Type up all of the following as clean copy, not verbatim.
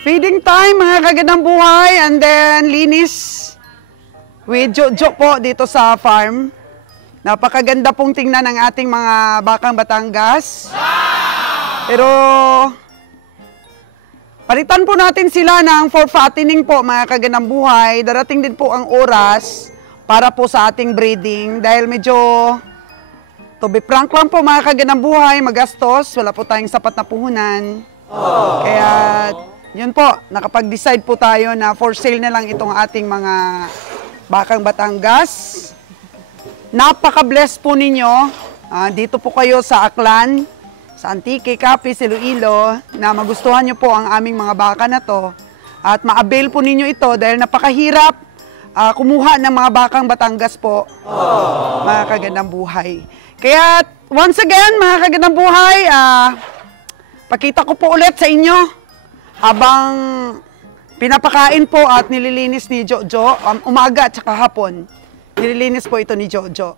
Feeding time, mga kagandang buhay, and then linis with Jojo po dito sa farm. Napakaganda pong tingnan ng ating mga bakang Batangas. Pero palitan po natin sila ng for fattening po, mga kagandang buhay. Darating din po ang oras para po sa ating breeding dahil medyo, to be frank lang po, mga kagandang buhay, magastos. Wala po tayong sapat na puhunan. Kaya yun po, nakapag-decide po tayo na for sale na lang itong ating mga bakang Batangas. Napaka-bless po ninyo. Dito po kayo sa Aklan, sa Antique, Capiz, Iloilo, na magustuhan nyo po ang aming mga baka na to. At ma-avail po ninyo ito dahil napakahirap kumuha ng mga bakang Batangas po, mga kagandang buhay. Kaya once again, mga kagandang buhay, pakita ko po ulit sa inyo habang pinapakain po at nililinis ni Jojo, umaga at saka hapon. Nililinis po ito ni Jojo.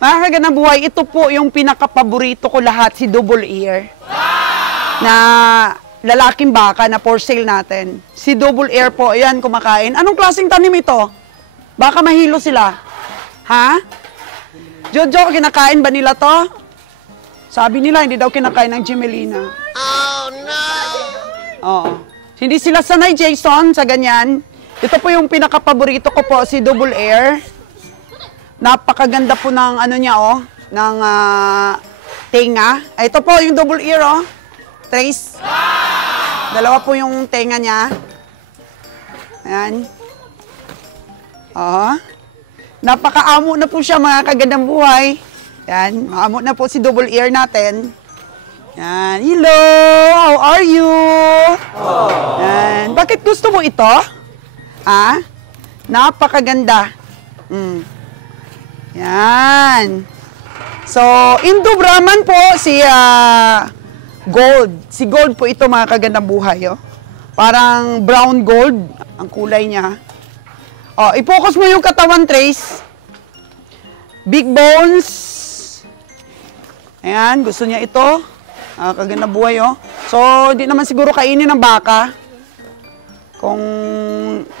Mga kagandang buhay, ito po yung pinaka-paborito ko lahat, si Double Ear. Na lalaking baka na for sale natin. Si Double Ear po, ayan, kumakain. Anong klaseng tanim ito? Baka mahilo sila. Ha? Jojo, kinakain ba nila to? Sabi nila, hindi daw kinakain ng Gemelina. Oh, no! Oo. Hindi sila sanay, Jason, sa ganyan. Ito po yung pinaka-paborito ko po, si Double Ear. Napakaganda po ng ano niya, oh, ng tenga. Ito po yung Double Ear, oh. Trace. Dalawa po yung tenga niya. Ayan. Oh. Napakaamo na po siya, mga kagandang buhay. Ayan, maamo na po si Double Ear natin. Ayan. Hello! How are you? Ayan. Bakit gusto mo ito? Napakaganda. Yan. So, Indo Brahman po, si Gold. Si Gold po ito, mga kagandang buhay. Oh. Parang brown gold ang kulay niya. Oh, i-focus mo yung katawan, Trace. Big bones. Ayan, gusto niya ito. Kagandang buhay. Oh. So, hindi naman siguro kainin ng baka. Kung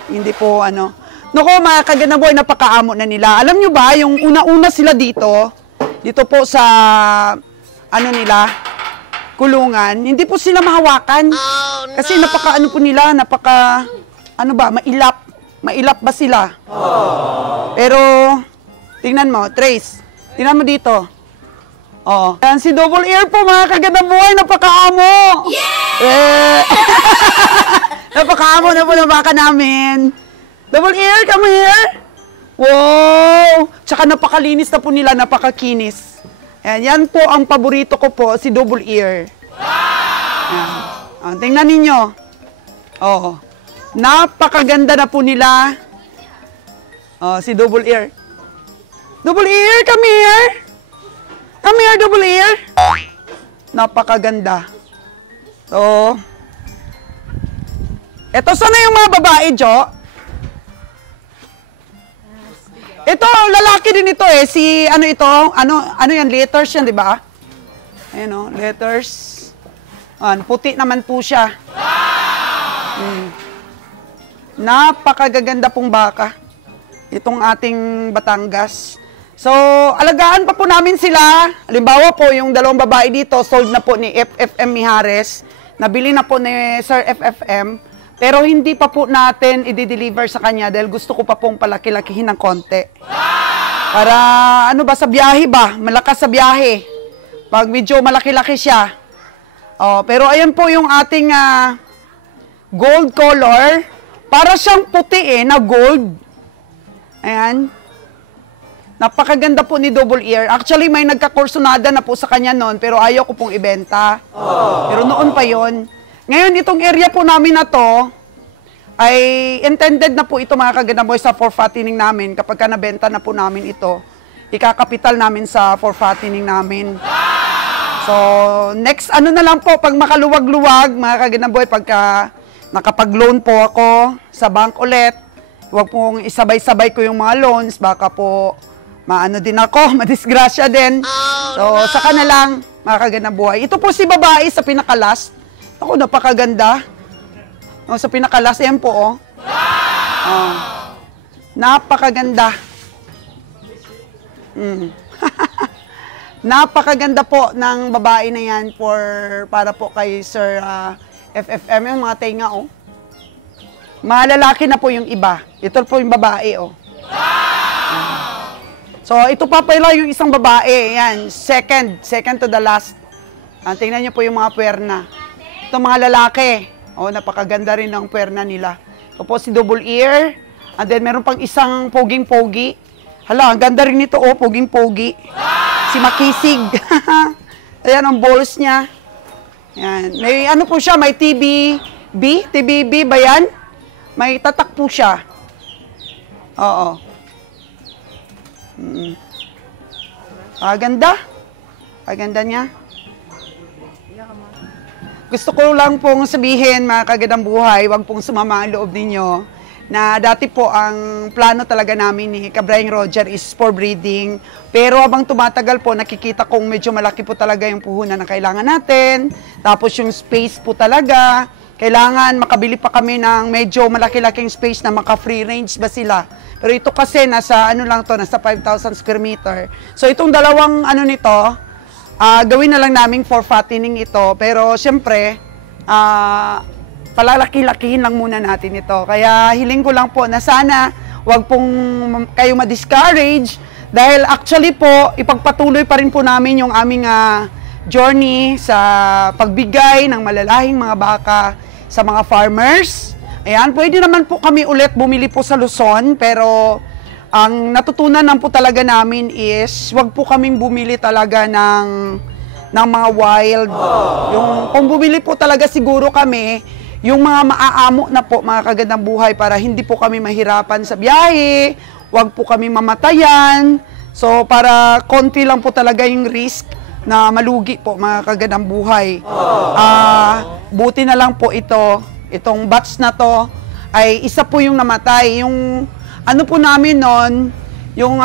hindi po ano. Naku, mga kagandang buhay, napakaamo na nila. Alam nyo ba, yung una-una sila dito po sa, ano nila, kulungan, hindi po sila mahawakan. Oh, no. Kasi napaka-ano po nila, ano ba, mailap. Mailap ba sila? Oh. Pero, tingnan mo, Trace, tingnan mo dito. Oh. Yan, si Double Ear po, mga kagandang buhay, napakaamo. Yeah! Napakaamo na po ng baka namin. Double Ear, come here. Wow! Tsaka napakalinis na po nila, napakakinis. Ayan, yan po ang paborito ko po, si Double Ear. Wow! Tingnan ninyo. Oh, napakaganda na po nila. Oh, si Double Ear. Double Ear, come here. Come here, Double Ear. Napakaganda. So, eto, sana yung mga babae, Jo? Ito, lalaki din ito eh. Si, ano ito? Ano yan? Letters yan, di ba? Ayan o, letters. Puti naman po siya. Napakagaganda pong baka. Itong ating Batangas. So, alagaan pa po namin sila. Halimbawa po, yung dalawang babae dito, sold na po ni FFM Mijares. Nabili na po ni Sir FFM. Pero hindi pa po natin i-deliver sa kanya dahil gusto ko pa pong palaki-lakihin ng konti. Para, ano ba, sa biyahe ba? Malakas sa biyahe. Pag medyo malaki-laki siya. Oh, pero ayan po yung ating gold color. Para siyang puti na gold. Ayan. Napakaganda po ni Double Ear. Actually, may nagkakursonada na po sa kanya noon, pero ayaw ko pong ibenta. Pero noon pa yon. Ngayon, itong area po namin na to, ay intended na po ito mga kagandang buhay sa for fattening namin. Kapag ka nabenta na po namin ito, ikakapital namin sa for fattening namin. So, next ano na lang po, pag makaluwag-luwag, mga kagandang buhay, pagka nakapag-loan po ako sa bank ulit, huwag pong isabay-sabay ko yung mga loans, baka po maano din ako, madisgrasya din. So, saka na lang, mga kagandang buhay. Ito po si babae sa pinakalas. Ako, napakaganda. O, sa pinakalas, yan po, oh. Napakaganda. Napakaganda po ng babae na yan para po kay Sir FFM, yung mga tenga, oh. Malalaki na po yung iba. Ito po yung babae, oh. So, ito pa pala yung isang babae. Yan, second to the last. Tingnan niyo po yung mga puwerna. Ito mga lalaki. Oh, napakaganda rin ng puwerna nila. Ito po si double ear. And then, meron pang isang poging-pogi. Hala, ang ganda rin nito, oh, poging-pogi. Si Makisig. Ayan, ang balls niya. Yan. May ano po siya, may TBB ba yan? May tatak po siya. Oo. Ganda. Ganda niya. Gusto ko lang pong sabihin, mga kagandang buhay, wag pong sumama ang loob ninyo, na dati po ang plano talaga namin ni Kabrayang Roger is for breeding. Pero habang tumatagal po, nakikita kong medyo malaki po talaga yung puhunan na kailangan natin. Tapos yung space po talaga, kailangan makabili pa kami ng medyo malaki-laking space na maka-free range ba sila. Pero ito kasi nasa ano lang to, nasa 5,000 square meter. So itong dalawang ano nito, gawin na lang namin for fattening ito. Pero siyempre, palalaki-lakihin lang muna natin ito. Kaya hiling ko lang po na sana wag pong kayo ma-discourage. Dahil actually po, ipagpatuloy pa rin po namin yung aming journey sa pagbigay ng malalahing mga baka sa mga farmers. Ayan, pwede naman po kami ulit bumili po sa Luzon, pero ang natutunan lang po talaga namin is wag po kaming bumili talaga ng mga wild. Yung kung bumili po talaga siguro kami, yung mga maaamo na po, mga kagandang buhay, para hindi po kami mahirapan sa biyahe, wag po kami mamatayan. So, para konti lang po talaga yung risk na malugi po, mga kagandang buhay. Buti na lang po itong batch na to, ay isa po yung namatay. Yung ano po namin nun, yung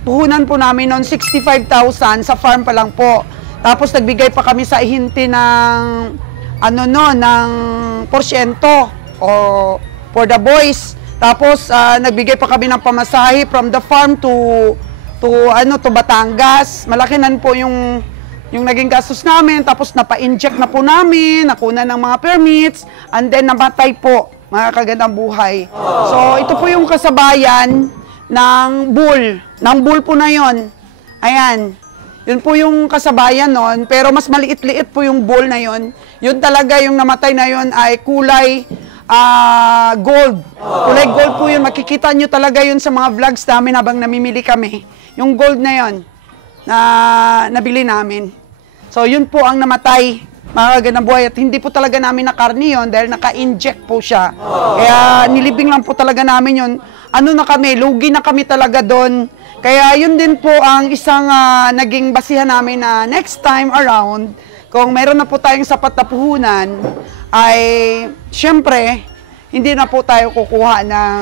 puhunan po namin nun, 65,000 sa farm pa lang po. Tapos nagbigay pa kami sa ihinti ng ano no, ng porsyento o for the boys. Tapos nagbigay pa kami ng pamasahe from the farm to Batangas. Malaki na po yung naging gastos namin. Tapos napa-inject na po namin, nakuna ng mga permits, and then namatay po, mga kagandang buhay. So ito po yung kasabayan ng bull. Ng bull po na yon. Ayan. Yun po yung kasabayan nun, pero mas maliit-liit po yung bull na yun. Yun talaga, yung namatay na yun ay kulay gold. Kulay gold po yun. Makikita nyo talaga yun sa mga vlogs namin habang namimili kami. Yung gold na yun, na nabili namin. So yun po ang namatay, mga kagandang buhay. At hindi po talaga namin nakarni yun dahil naka-inject po siya. Kaya nilibing lang po talaga namin yun. Ano na kami, lugi na kami talaga doon. Kaya yun din po ang isang naging basihan namin na next time around, kung meron na po tayong sapat na puhunan, ay syempre, hindi na po tayo kukuha ng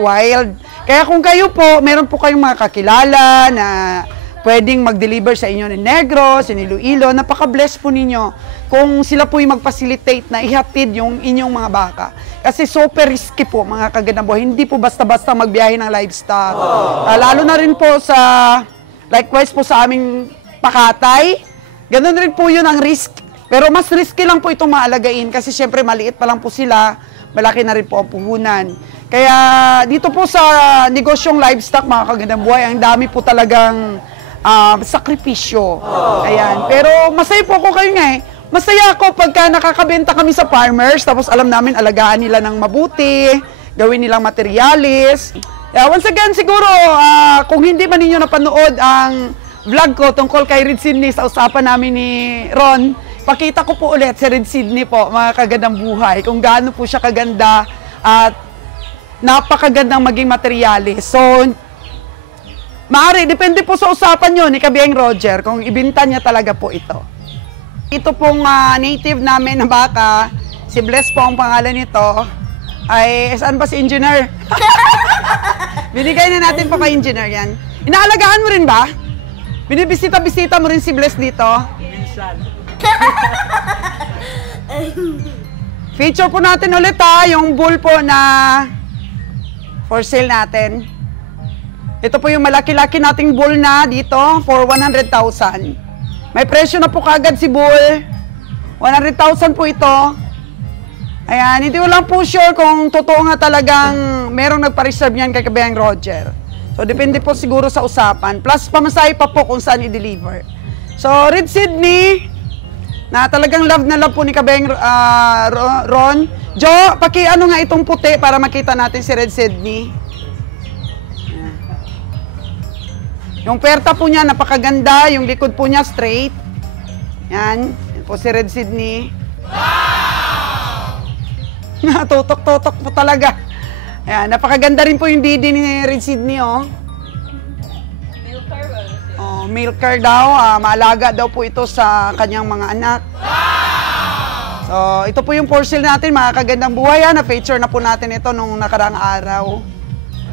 wild. Kaya kung kayo po, meron po kayong mga kakilala na pwedeng mag-deliver sa inyo ni Negros, ni Iloilo, napaka-bless po ninyo kung sila po yung mag-facilitate na ihatid yung inyong mga baka. Kasi super risky po, mga kagandang buhay. Hindi po basta-basta magbiyahe ng livestock. Lalo na rin po likewise po sa aming Pakatay, ganun rin po yun ang risk. Pero mas risky lang po itong maalagain kasi syempre maliit pa lang po sila, malaki na rin po ang puhunan. Kaya dito po sa negosyong livestock, mga kagandang buhay, ang dami po talagang sakripisyo. Ayan. Pero masaya po ako kayo nga eh. Masaya ako pagka nakakabenta kami sa farmers, tapos alam namin alagaan nila ng mabuti, gawin nilang materialis. Once again, siguro, kung hindi man ninyo napanood ang vlog ko tungkol kay Red Sydney sa usapan namin ni Ron, pakita ko po ulit si Red Sydney po, mga kagandang buhay, kung gaano po siya kaganda at napakagandang maging materyales. So, maaari, depende po sa usapan yun ni Kabieng Roger kung ibinta niya talaga po ito. Ito pong native namin na baka, si Bless po ang pangalan nito, ay, saan ba si engineer? Binigay na natin po kay engineer yan. Inaalagaan mo rin ba? Binibisita-bisita mo rin si Bless dito? Minsan. Feature po natin ulit yung bull po na for sale natin. Ito po yung malaki-laki nating bull na dito for 100,000. May presyo na po kagad si bull. 100,000 po ito. Ayan, hindi ko lang po sure kung totoo nga talagang merong nagpa-reserve niyan kay Kabieng Roger. So, depende po siguro sa usapan. Plus, pamasahe pa po kung saan i-deliver. So, Red Sydney, na talagang love na love po ni Kabieng Ron. Jo, paki-ano nga itong puti para makita natin si Red Sydney. Ayan. Yung perta po niya, napakaganda. Yung likod po niya, straight. Yan. Yan po si Red Sydney. Tutok-tutok po talaga. Ayan, napakaganda rin po yung didi ni Red Sydney, oh. Milker ba? Oh, milker daw. Maalaga daw po ito sa kanyang mga anak. So, ito po yung for sale natin, mga kagandang buhay. Na-feature na po natin ito nung nakaraang araw.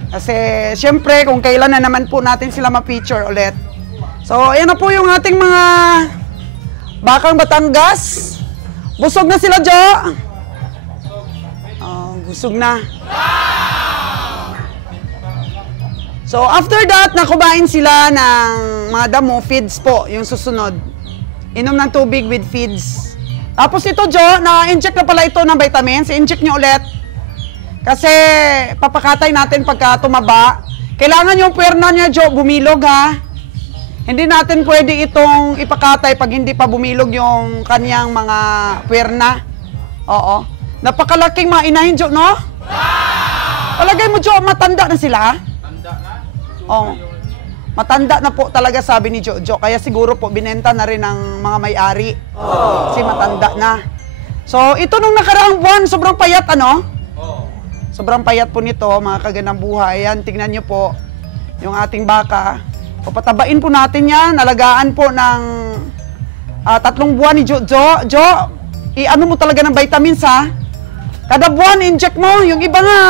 Kasi, syempre, kung kailan na naman po natin sila ma-feature ulit. So, ayan na po yung ating mga bakang Batangas. Busog na sila, Jo. Busog na. So, after that, nakubain sila ng mga damo, feeds po, yung susunod. Inom ng tubig with feeds. Tapos ito, Jo, na-inject na pala ito ng vitamins. I-inject nyo ulit. Kasi, papakatay natin pagka tumaba. Kailangan yung puwerna niya, Jo, bumilog, ha? Hindi natin pwede itong ipakatay pag hindi pa bumilog yung kanyang mga puwerna. Oo. Napakalaking mga inahin, Jo, no? Palagay mo, Jo, matanda na sila? Tanda na? Oo. Matanda na po talaga, sabi ni Jojo. Kaya siguro po, binenta na rin ng mga may-ari. Kasi matanda na. So, ito nung nakaraang buwan, sobrang payat, ano? Sobrang payat po nito, mga kagandang buhay. Yan, tingnan nyo po yung ating baka. O, patabain po natin yan. Alagaan po ng 3 buwan ni Jojo. Jo, i-ano mo talaga ng vitamins, ha? Kada buwan, inject mo. Yung iba nga,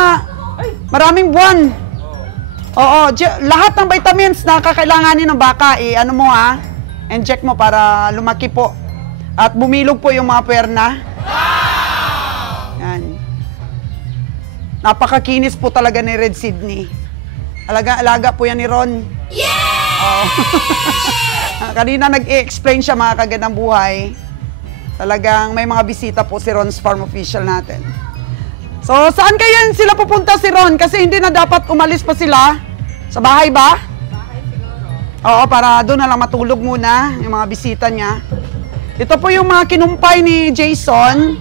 maraming buwan. Oo, lahat ng vitamins na kakailanganin ng baka, ano mo, ha? Inject mo para lumaki po. At bumilog po yung mga puwerna. Yan. Napakakinis po talaga ni Red Sydney. Alaga po yan ni Ron. Yeah! Kanina nag-i-explain siya, mga kagandang buhay. Talagang may mga bisita po si Ron's Farm Official natin. So, saan kaya sila pupunta si Ron? Kasi hindi na dapat umalis pa sila. Sa bahay ba? Bahay siguro. Oo, para doon na lang matulog muna yung mga bisita niya. Ito po yung mga kinumpay ni Jason.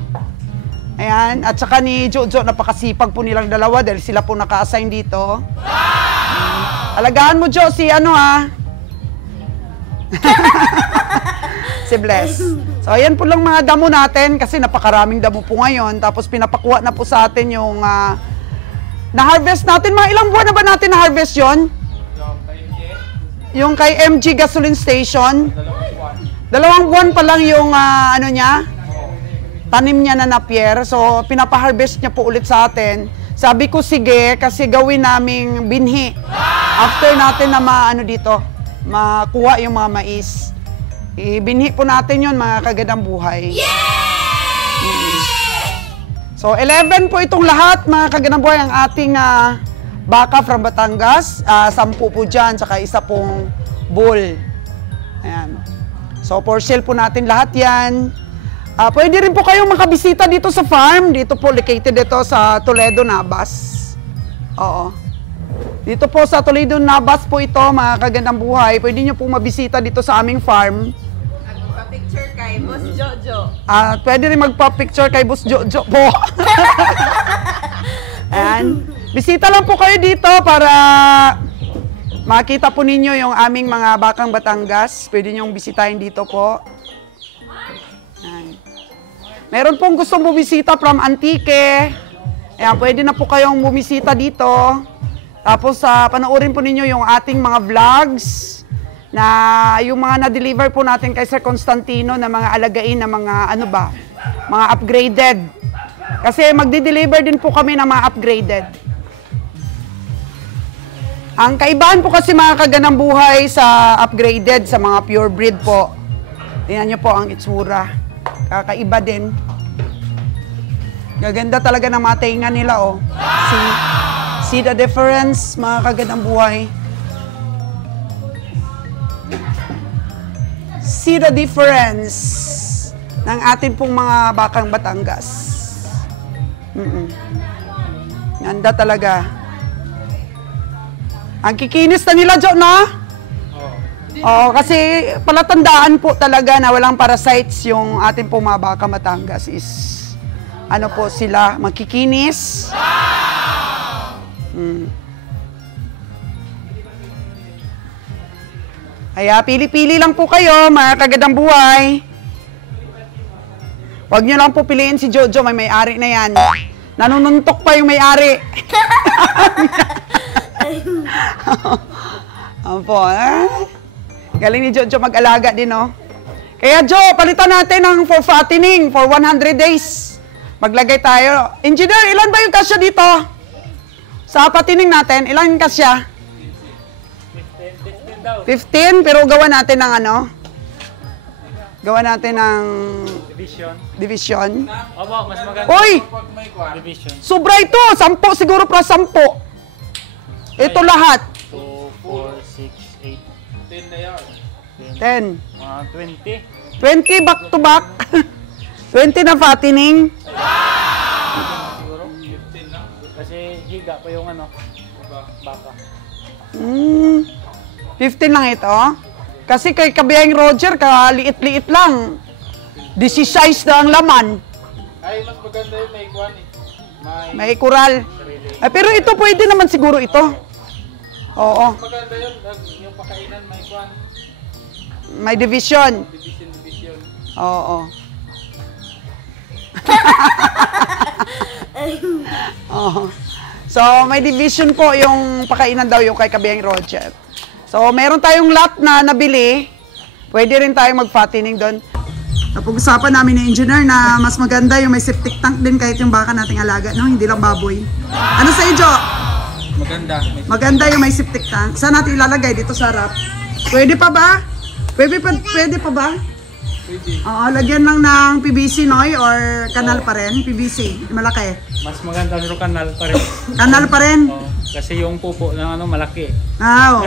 Ayan, at saka ni Jojo, napakasipag po nilang dalawa dahil sila po naka-assign dito. Alagaan mo, Jo, si ano, ha? Si Bless. So, ayan po lang mga damo natin kasi napakaraming damo po ngayon. Tapos pinapakuha na po sa atin yung na-harvest natin. Mga ilang buwan na ba natin na-harvest yun? Yung kay MG Gasoline Station. 2 buwan pa lang yung ano niya, tanim niya na napier. So, pinapa-harvest niya po ulit sa atin. Sabi ko, sige, kasi gawin naming binhi. After natin na makuha yung mga mais. Ibinhi po natin yun, mga kagandang buhay. So, 11 po itong lahat, mga kagandang buhay, ang ating baka from Batangas. 10 po dyan, saka isa pong bull. Ayan. So, for sale po natin lahat yan. Pwede rin po kayong makabisita dito sa farm. Dito po, located ito sa Toledo, Navas. Oo. Dito po sa Toledo, Navas po ito, mga kagandang buhay. Pwede nyo po mabisita dito sa aming farm. Magpa-picture kay Boss Jojo. Pwede rin magpa-picture kay Boss Jojo po. Ayan. Bisita lang po kayo dito para makita po ninyo yung aming mga bakang Batangas. Pwede nyong bisitahin dito po. Ayan. Meron pong gustong bumisita from Antique. Ayan, pwede na po kayong bumisita dito. Tapos panoorin po ninyo yung ating mga vlogs na yung mga na-deliver po natin kay Sir Constantino na mga alagain na mga ano ba, mga upgraded. Kasi magdi-deliver din po kami ng mga upgraded. Ang kaibahan po kasi mga kaganang buhay sa upgraded, sa mga pure breed po. Tingnan nyo po ang itsura. Kakaiba din. Gaganda talaga ng mga tinga nila, oh. See the difference, mga kaganang buhay. See the difference ng ating pong mga bakang Batangas. Ganda talaga. Ang kikinis na nila, Jo, na? Oo, kasi palatandaan po talaga na walang parasites yung ating pong mga baka Batangas is ano po sila, makikinis. Kaya pili-pili lang po kayo, mga kagadang buhay. Huwag nyo lang po piliin si Jojo, may may-ari na yan. Nanununtok pa yung may-ari. Opo, galing ni Jojo mag-alaga din, no? Kaya Jo, palitan natin ng for fattening for 100 days. Maglagay tayo. Engineer, ilan ba yung kasya dito? Sa fattening natin, ilan yung kasya? 15, pero gawa natin ng ano? Gawa natin ng division. Opo, mas maganda. Uy! Division. Sobra ito! 10 siguro para 10. Ito lahat. 2, 4, 6, 8, 10 na yan. 10. Mga 20. 20 back to back. 20 na fattening. Siguro? 15 na. Kasi higa pa yung ano, baka. 15 lang ito. Kasi kay Kabiyang Roger, kaliit-liit lang. 16 na ang laman. Ay, mas maganda yung may kwan eh. May kural. Pero ito pwede naman siguro ito. Oo. Maganda yun, yung pakainan may kwan. May division. Division. Oo. Oo. So, may division po yung pakainan daw yung kay Kabiyang Roger. So, meron tayong lot na nabili. Pwede rin tayong mag-fattening doon. Napag-usapan namin ng engineer na mas maganda yung may septic tank din kahit yung baka nating alaga, no? Hindi lang baboy. Ano sa Jo? Maganda. Maganda yung may septic tank. Saan natin ilalagay? Dito sa harap. Pwede pa ba? Pwede pa ba? Pwede. Oo, lagyan lang ng PVC, Noy, or kanal pa rin? PVC, malaki. Mas maganda pero kanal pa rin. Kanal pa rin? Oh, kasi yung pupo ng ano malaki. Oo.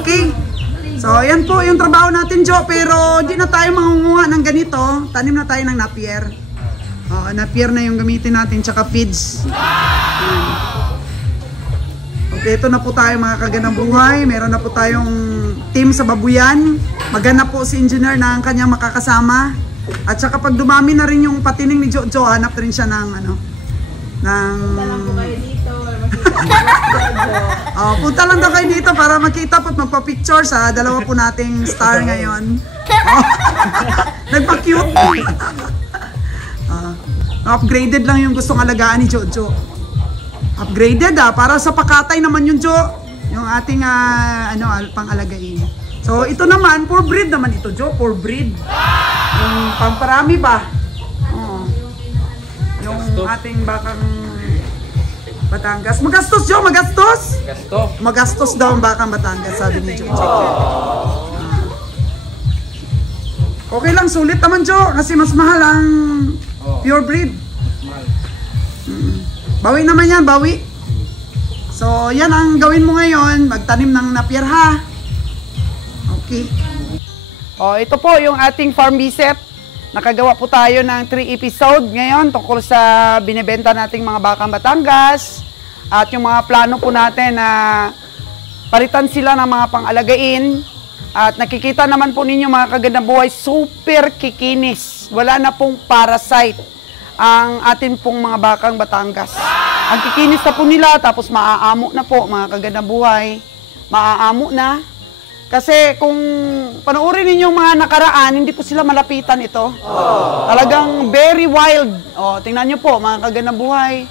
Okay. So, yan po yung trabaho natin, Jo. Pero di na tayo mangunguha ng ganito. Tanim na tayo ng napier. Napier na yung gamitin natin, tsaka feeds. Okay, ito na po tayo mga kaganang buhay. Meron na po tayong team sa babuyan. Maganda po si engineer na ang kanyang makakasama. At saka pag dumami na rin yung patining ni Jojo, hanap rin siya ng ano, ng... Punta lang po kayo dito. Makita punta lang daw kayo dito para makita po at magpa-picture sa dalawa po nating star ngayon. Nagpa-cute. Upgraded lang yung gustong alagaan ni Jojo. Upgraded para sa pakatay naman yung Jo. Yung ating pang-alagain. So ito naman, for breed naman ito Jo, for breed. Yung pamparami ba? Yung ating bakang Batangas. Magastos, Jo, magastos? Magastos daw ang bakang Batangas, sabi ni Jo. Okay lang, sulit naman Jo, kasi mas mahal ang pure breed. Bawi naman yan, bawi. So, yan ang gawin mo ngayon, magtanim ng napier ha. Okay. Ito po yung ating farm visit. Nakagawa po tayo ng 3 episode ngayon tungkol sa binibenta nating mga bakang Batangas at yung mga plano po natin na palitan sila ng mga pang-alagain. At nakikita naman po ninyo mga kagandang buhay, super kikinis. Wala na pong parasite ang atin pong mga bakang Batangas. Ang kikinis na po nila, tapos maaamo na po mga kagandang buhay. Maaamo na. Kasi kung panoorin ninyo yung mga nakaraan, hindi po sila malapitan ito. Talagang very wild. Tingnan nyo po, mga kagandang buhay.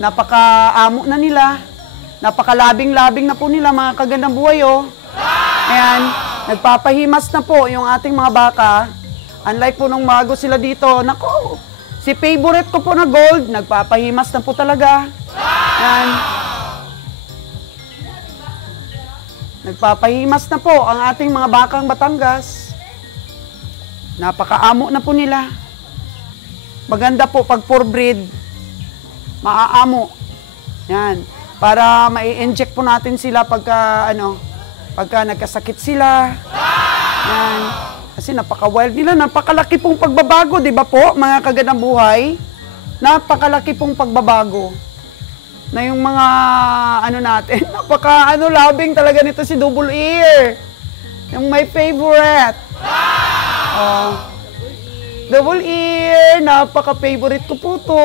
Napaka-amo na nila. Napakalabing-labing na po nila, mga kagandang buhay, Ayan, nagpapahimas na po yung ating mga baka. Unlike po nung bago sila dito, nako, si favorite ko po na gold, nagpapahimas na po talaga. Ayan. Nagpapahimas na po ang ating mga bakang Batangas. Napakaamo na po nila. Maganda po pag pure breed, maaamo. Yan. Para mai-inject po natin sila pagka nagkasakit sila. Yan. Kasi napaka-wild nila, napakalaki pong pagbabago, di ba po, mga kagandang buhay? Napakalaki pong pagbabago. Na yung mga natin, labing talaga nito si Double Ear. Yung my favorite. Double Ear, napaka-favorite ko po to.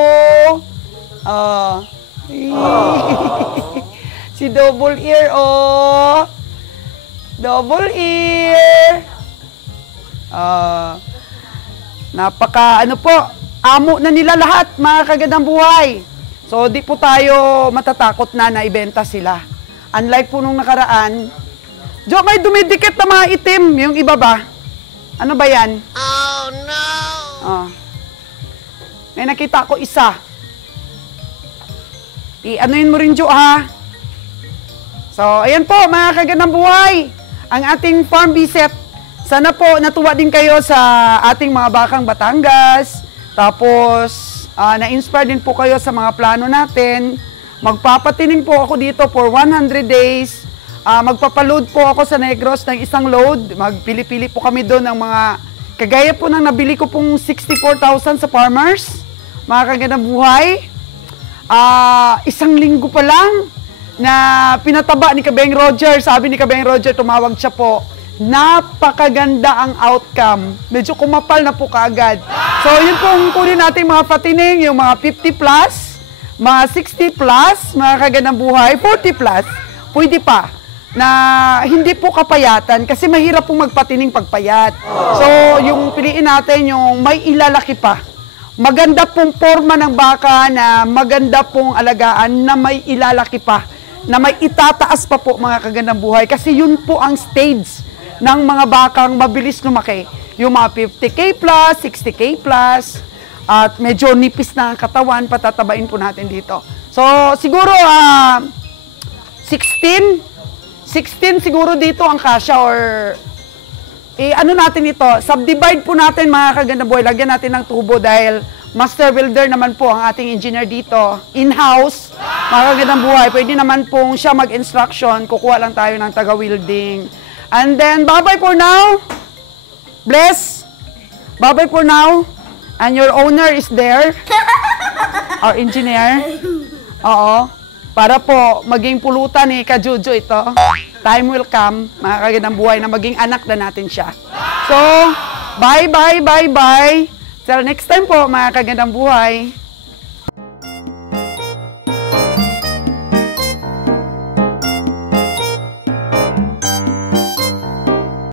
Si Double Ear, Double Ear. Amo na nila lahat, mga kagandang buhay. So, di po tayo matatakot na ibenta sila. Unlike po nung nakaraan, may dumidikit na mga itim, yung iba ba? Ano ba yan? Oh, no! May nakita ko isa. I-anuin mo rin, Jo, ha? So, ayan po, mga kagandang buhay. Ang ating farm visit. Sana po natuwa din kayo sa ating mga bakang Batangas. Tapos, na-inspire din po kayo sa mga plano natin. Magpapatining po ako dito for 100 days. Magpapaload po ako sa Negros ng isang load. Magpili-pili po kami doon ng mga, kagaya po ng nabili ko pong 64,000 sa farmers. Mga kagandang buhay. Isang linggo pa lang na pinataba ni Kabeng Roger. Sabi ni Kabeng Roger, tumawag siya po. Napakaganda ang outcome. Medyo kumapal na po kaagad. So, yun pong kunin natin mga patining, yung mga 50 plus, mga 60 plus, mga kagandang buhay, 40 plus, pwede pa. Na hindi po kapayatan kasi mahirap pong magpatining pagpayat. So, yung piliin natin yung may ilalaki pa. Maganda pong forma ng baka na maganda pong alagaan na may ilalaki pa. Na may itataas pa po, mga kagandang buhay. Kasi yun po ang stage ng mga bakang mabilis lumaki. Yung mga 50K plus, 60K plus, at medyo nipis na ang katawan, patatabain po natin dito. So, siguro 16 siguro dito ang kasya or natin ito, subdivide po natin, mga kagandang buhay. Lagyan natin ng tubo dahil master welder naman po ang ating engineer dito. In-house, mga kagandang buhay. Pwede naman pong siya mag-instruction. Kukuha lang tayo ng taga-welding. And then, bye-bye for now. Bless. Bye-bye for now. And your owner is there. Our engineer. Oo. Para po maging pulutan ni Kajujo ito. Time will come, mga kagandang buhay, na maging anak na natin siya. So, bye-bye, bye-bye. Till next time po, mga kagandang buhay.